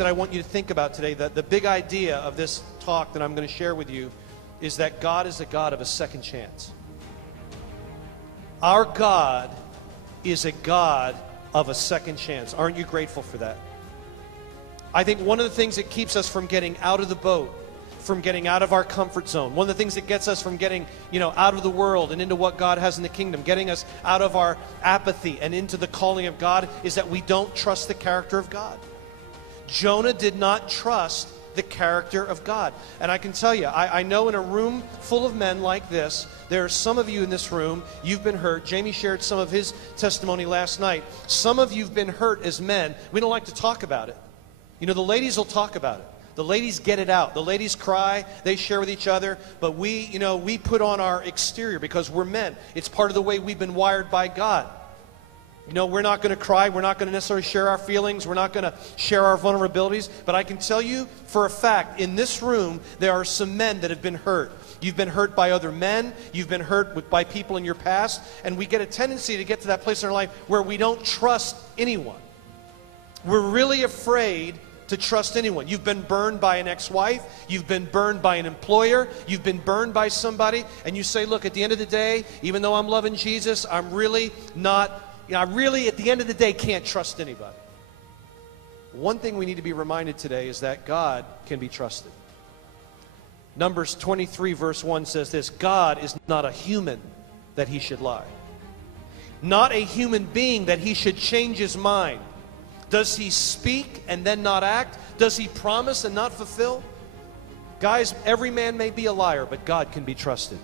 that I want you to think about today, the big idea of this talk that I'm going to share with you, is that God is a God of a second chance. Our God is a God of a second chance. Aren't you grateful for that? I think one of the things that keeps us from getting out of the boat, from getting out of our comfort zone, one of the things that gets us from getting, out of the world and into what God has in the kingdom, getting us out of our apathy and into the calling of God, is that we don't trust the character of God. Jonah did not trust the character of God. And I can tell you, I know in a room full of men like this, there are some of you in this room, you've been hurt. Jamie shared some of his testimony last night. Some of you have been hurt as men. We don't like to talk about it. The ladies will talk about it. The ladies get it out. The ladies cry. They share with each other. But we put on our exterior because we're men. It's part of the way we've been wired by God. We're not going to cry. We're not going to necessarily share our feelings. We're not going to share our vulnerabilities. But I can tell you for a fact, in this room, there are some men that have been hurt. You've been hurt by other men. You've been hurt by people in your past. And we get a tendency to get to that place in our life where we don't trust anyone. We're really afraid to trust anyone. You've been burned by an ex-wife. You've been burned by an employer. You've been burned by somebody. And you say, look, at the end of the day, even though I'm loving Jesus, I'm really not, I really, at the end of the day, can't trust anybody. One thing we need to be reminded today is that God can be trusted. Numbers 23 verse 1 says this: God is not a human that he should lie. Not a human being that he should change his mind. Does he speak and then not act? Does he promise and not fulfill? Guys, every man may be a liar, but God can be trusted.